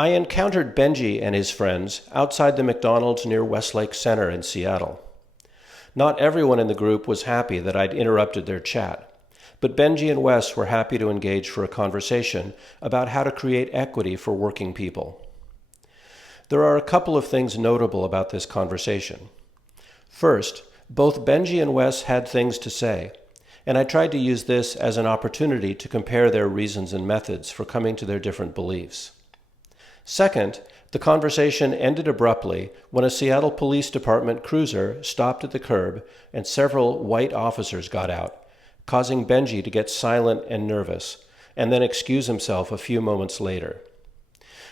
I encountered Benjy and his friends outside the McDonald's near Westlake Center in Seattle. Not everyone in the group was happy that I'd interrupted their chat, but Benjy and Wes were happy to engage for a conversation about how to create equity for working people. There are a couple of things notable about this conversation. First, both Benjy and Wes had things to say, and I tried to use this as an opportunity to compare their reasons and methods for coming to their different beliefs. Second, the conversation ended abruptly when a Seattle Police Department cruiser stopped at the curb and several white officers got out, causing Benjy to get silent and nervous, and then excuse himself a few moments later.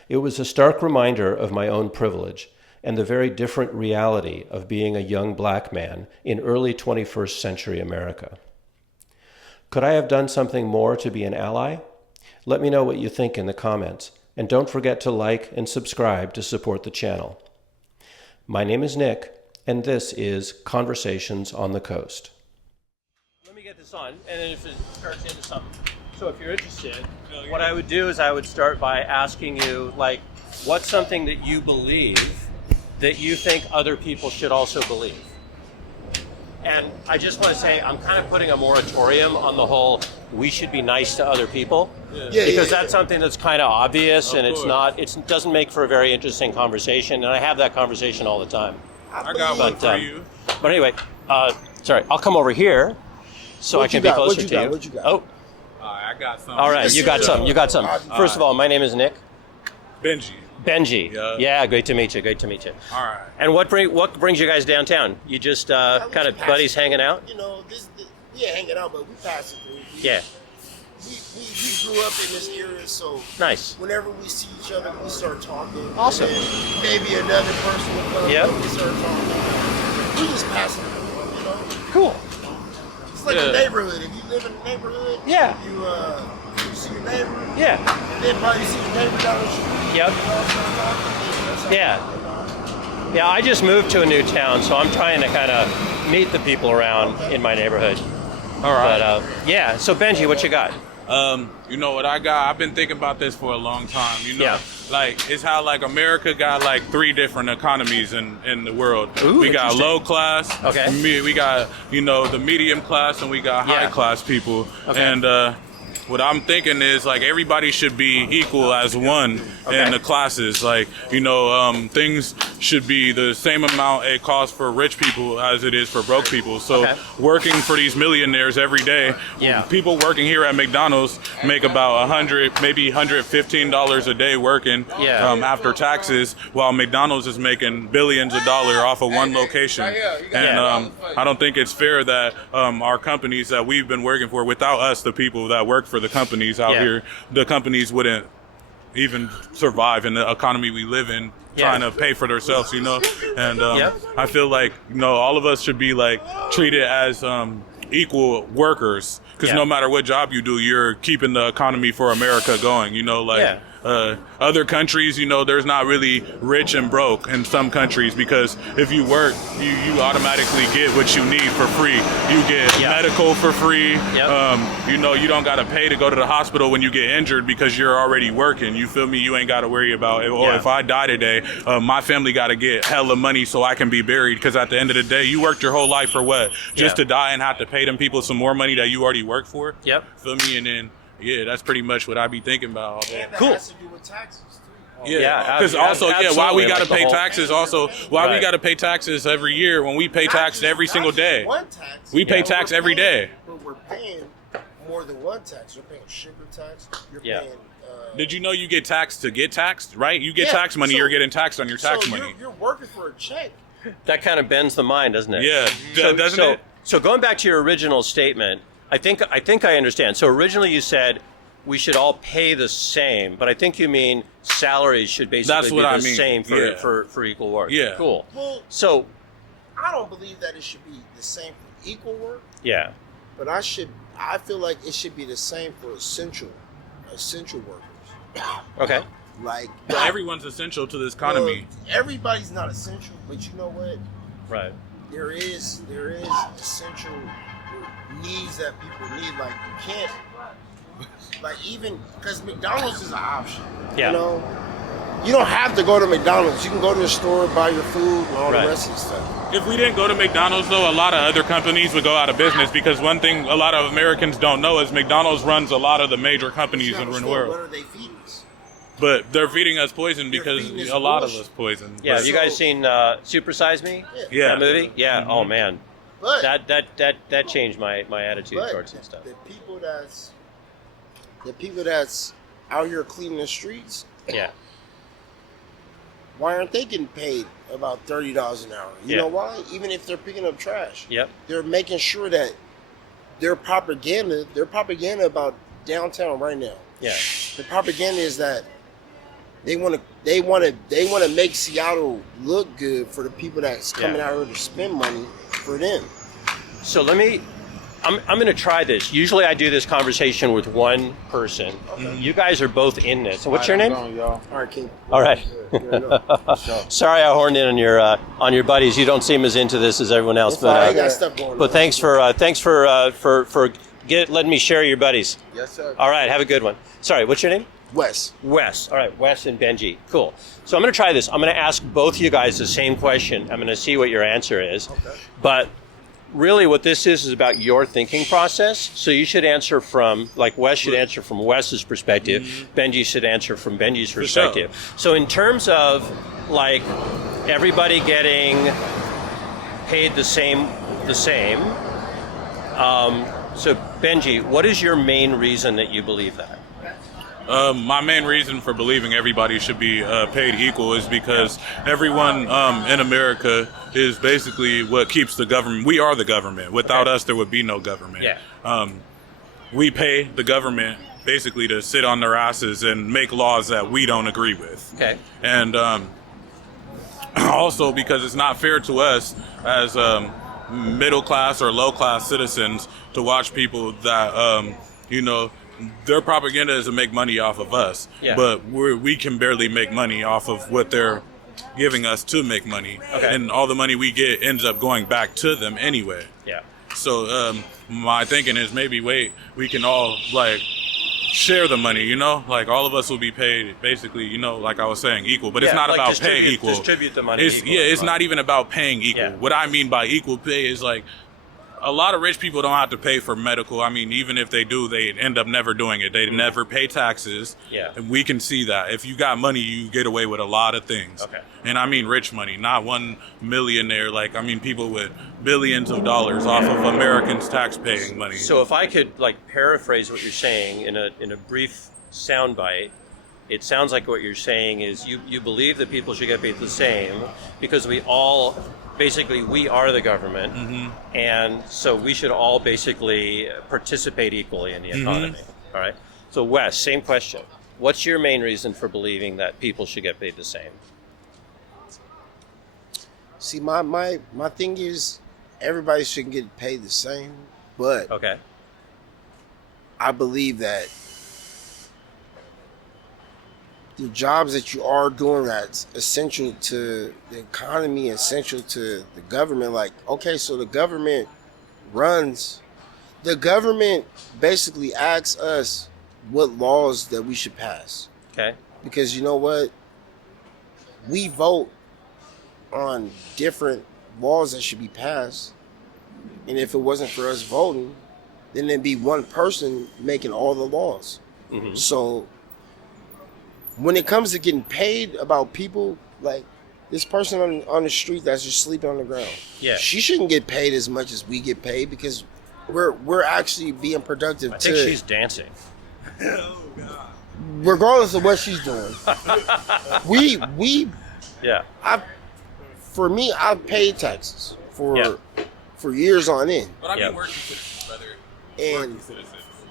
It was a stark reminder of my own privilege and the very different reality of being a young black man in early 21st century America. Could I have done something more to be an ally? Let me know what you think in the comments, and don't forget to like and subscribe to support the channel. My name is Nick, and this is Conversations on the Coast. Let me get this on, and then if it starts into something. So if you're interested, what I would do is I would start by asking you, what's something that you believe that you think other people should also believe? And I just want to say, I'm kind of putting a moratorium on the whole, we should be nice to other people. Because that's something that's kind of obvious, and it doesn't make for a very interesting conversation, and I have that conversation all the time. I got one for you. But anyway, sorry, I'll come over here so I can be closer to you. What you got? Oh. I got something. All right, you got some. First of all, my name is Nick. Benjy. Yeah, great to meet you. All right. And what brings you guys downtown? You just kind of buddies hanging out? We ain't hanging out, but we pass it through. Yeah. We grew up in this area, so Nice. whenever we see each other, we start talking. Awesome. And then maybe another person will come up, we start talking. We just pass it through, Cool. It's like a neighborhood. If you live in a neighborhood, you see your neighbor. Yeah. Then probably see your neighbor down the street. Yep. Yeah, I just moved to a new town, so I'm trying to kind of meet the people around in my neighborhood. All right. But, so Benjy, what you got? You know what I got? I've been thinking about this for a long time. It's how America got 3 different economies in the world. Ooh, we got low class. Okay. We got the medium class, and we got high class people. Okay. And what I'm thinking is everybody should be equal as one in the classes. Things should be the same amount it costs for rich people as it is for broke people. So working for these millionaires every day, people working here at McDonald's make about $100, maybe $115 a day working after taxes, while McDonald's is making billions of dollars off of one location. And I don't think it's fair that our companies that we've been working for, without us, the people that work for the companies out here, the companies wouldn't even survive in the economy we live in, trying to pay for themselves, And I feel all of us should be treated as equal workers, because no matter what job you do, you're keeping the economy for America going, other countries, there's not really rich and broke in some countries, because if you work, you automatically get what you need for free. You get medical for free. You don't got to pay to go to the hospital when you get injured because you're already working. You feel me? You ain't got to worry about it. Or if I die today, my family got to get hella money so I can be buried, because at the end of the day, you worked your whole life for what? Just to die and have to pay them people some more money that you already worked for? Feel me? And then that's pretty much what I be thinking about all day. And that has to do with taxes, too. Because why we got to pay taxes also, why we got to pay taxes every year when we pay tax every single day. We pay tax every day. But we're paying more than one tax. You're paying sugar tax. You're paying... Did you know you get taxed to get taxed, right? You get tax money, you're getting taxed on your tax money. You're working for a check. That kind of bends the mind, doesn't it? Yeah, doesn't it? So going back to your original statement, I think I understand. So originally you said we should all pay the same, but I think you mean salaries should basically be the same for equal work. Yeah. Cool. Well, so I don't believe that it should be the same for equal work. Yeah. But I feel like it should be the same for essential workers. Okay. Everyone's essential to this economy. Everybody's not essential, but you know what? Right. There is essential needs that people need. You can't, even because McDonald's is an option. Yeah. You don't have to go to McDonald's. You can go to the store, buy your food, and all the rest of the stuff. If we didn't go to McDonald's, though, a lot of other companies would go out of business because one thing a lot of Americans don't know is McDonald's runs a lot of the major companies in the world. What are they feeding us? But they're feeding us poison because a lot of us poison. Yeah, have you guys seen Super Size Me? Yeah. That movie? Yeah. Oh man, But that changed my attitude towards some stuff. The people that's out here cleaning the streets. Yeah. Why aren't they getting paid about $30 an hour? You know why? Even if they're picking up trash. Yep. They're making sure that their propaganda about downtown right now. Yeah. The propaganda is that they want to make Seattle look good for the people that's coming out here to spend money for them. So I'm going to try this. Usually I do this conversation with one person. Okay. You guys are both in this. So what's your name? All right, King. All right. Sorry I horned in on your buddies. You don't seem as into this as everyone else, I got stuff going on. But thanks for letting me share your buddies. Yes, sir. All right, have a good one. Sorry, what's your name? Wes. All right, Wes and Benjy. Cool. So I'm going to try this. I'm going to ask both you guys the same question. I'm going to see what your answer is. Okay. But really what this is about your thinking process. So you should answer from, like Wes should answer from Wes's perspective. Mm-hmm. Benjy should answer from Benjy's perspective. Sure. So in terms of like everybody getting paid the same. So Benjy, what is your main reason that you believe that? My main reason for believing everybody should be paid equal is because everyone in America is basically what keeps the government. We are the government. Without us, there would be no government. Yeah. We pay the government basically to sit on their asses and make laws that we don't agree with. Okay. And also because it's not fair to us as middle class or low class citizens to watch people that, their propaganda is to make money off of us, but we can barely make money off of what they're giving us to make money. Okay. And all the money we get ends up going back to them anyway. Yeah. So my thinking is maybe we can all like share the money, like all of us will be paid basically, like I was saying, equal, but it's not like about paying equal. Distribute the money. It's not even about paying equal. Yeah. What I mean by equal pay is like, a lot of rich people don't have to pay for medical. I mean, even if they do, they end up never doing it. They never pay taxes. Yeah. And we can see that. If you got money, you get away with a lot of things. Okay. And I mean rich money, not one millionaire. People with billions of dollars off of Americans' tax-paying money. So if I could paraphrase what you're saying in a brief soundbite, it sounds like what you're saying is you believe that people should get paid the same because we are the government, mm-hmm. and so we should all basically participate equally in the economy. Mm-hmm. All right. So Wes, same question. What's your main reason for believing that people should get paid the same? See, my thing is everybody should get paid the same, but okay. I believe that the jobs that you are doing that's essential to the economy, essential to the government. So the government basically asks us what laws that we should pass. Okay. Because you know what? We vote on different laws that should be passed. And if it wasn't for us voting, then there'd be one person making all the laws. Mm-hmm. So when it comes to getting paid about people, like this person on the street that's just sleeping on the ground, she shouldn't get paid as much as we get paid because we're actually being productive. I think she's dancing. Oh God! Regardless of what she's doing, for me, I've paid taxes for years on end. But I mean, working citizens, brother.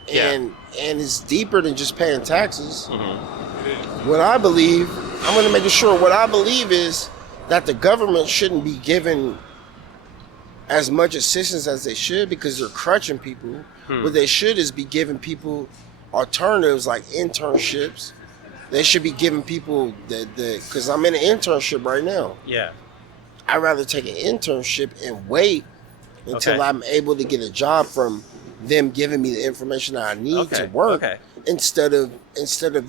And it's deeper than just paying taxes. Mm-hmm. What I believe, I'm going to make sure what I believe is that the government shouldn't be given as much assistance as they should because they're crutching people. What they should is be giving people alternatives like internships. They should be giving people because I'm in an internship right now. Yeah. I'd rather take an internship and wait until I'm able to get a job from them giving me the information that I need to work instead of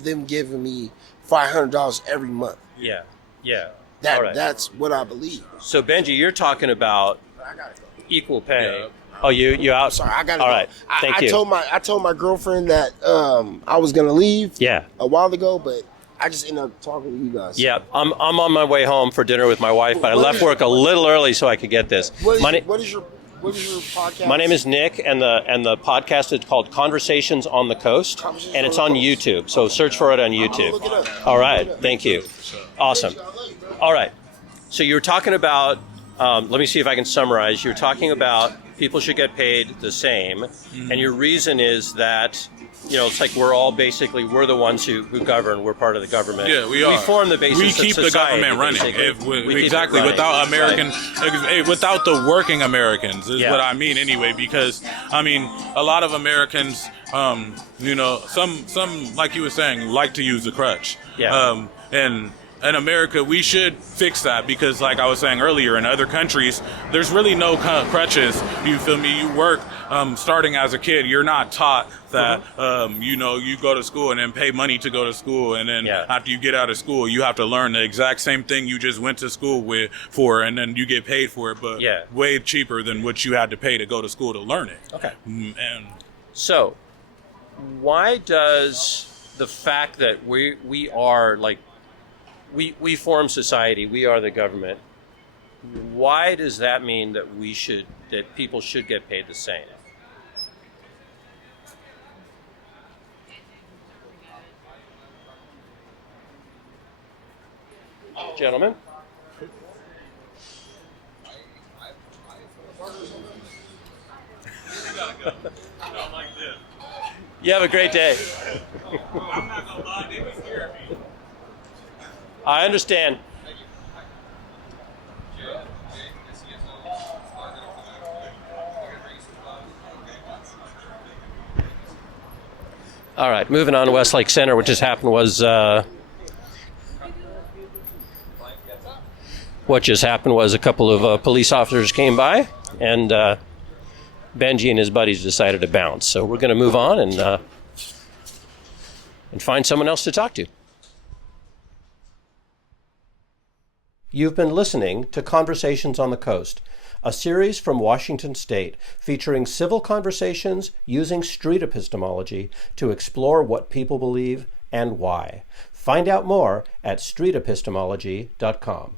them giving me $500 every month. Yeah. Yeah. That All right. That's what I believe. So Benjy, you're talking about I gotta go. equal pay. Yeah. Oh, you out? Sorry, I gotta All go. right. Thank you. I told my girlfriend that I was gonna leave Yeah. a while ago, but I just ended up talking to you guys. Yeah, I'm on my way home for dinner with my wife, but I left work a little early so I could get this. What is your podcast? My name is Nick, and the podcast is called Conversations on the Coast, and it's on YouTube. So search for it on YouTube. Look it up. All right, thank you. Awesome. All right. So you were talking about. Let me see if I can summarize. You were talking about people should get paid the same, and your reason is that. It's like we're the ones who govern. We're part of the government. Yeah, we are. We form the basis We of keep society, the government running. basically. We keep Exactly. it running. Without American, without the working Americans is Yeah. what I mean anyway. Because a lot of Americans, some like you were saying, like to use the crutch. Yeah. And in America, we should fix that because, like I was saying earlier, in other countries, there's really no crutches. You feel me? You work starting as a kid. You're not taught that, you go to school and then pay money to go to school. And then after you get out of school, you have to learn the exact same thing you just went to school for, and then you get paid for it, but way cheaper than what you had to pay to go to school to learn it. Okay. And So, why does the fact that we are like we form society, we are the government, why does that mean that people should get paid the same? Gentlemen? You have a great day. I'm not gonna lie, they was scaring me. I understand. All right, moving on to Westlake Center. What just happened was a couple of police officers came by, and Benjy and his buddies decided to bounce. So we're going to move on and find someone else to talk to. You've been listening to Conversations on the Coast, a series from Washington State featuring civil conversations using street epistemology to explore what people believe and why. Find out more at streetepistemology.com.